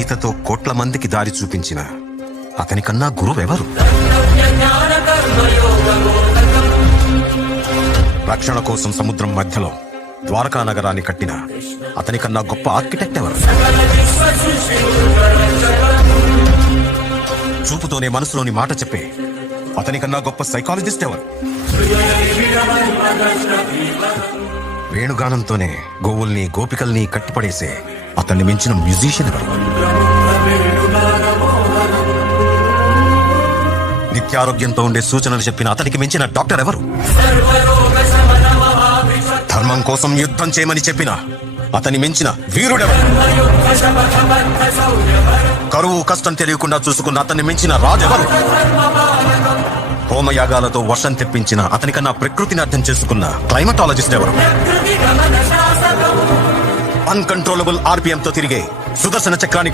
ఈతతో కోట్ల మందికి దారి చూపించిన అతనికన్నా గురువెవరు రక్షణ కోసం సముద్రం మధ్యలో ద్వారకా నగరాన్ని కట్టిన అతనికన్నా గొప్ప ఆర్కిటెక్ట్ ఎవరు చూపుతోనే మనసులోని మాట చెప్పే అతనికన్నా గొప్ప సైకాలజిస్ట్ ఎవరు వేణుగానంతోనే గోవుల్ని గోపికల్ని కట్టిపడేసే అతన్ని మించిన మ్యూజిషియన్ ఎవరు నిత్యారోగ్యంతో ఉండే సూచనలు చెప్పిన అతనికి మించిన డాక్టర్ ఎవరు ధర్మం కోసం యుద్ధం చేయమని చెప్పిన అతని మించిన వీరుడెవరు కరువు కష్టం తెలియకుండా చూసుకున్న అతన్ని మించిన రాజెవరు హోమయాగాలతో వర్షం తెప్పించిన అతనికన్నా ప్రకృతిని అర్థం చేసుకున్న క్లైమటాలజిస్ట్ ఎవరు అన్కంట్రోలబుల్ ఆర్పిఎంతో తిరిగే సుదర్శన చక్రానికి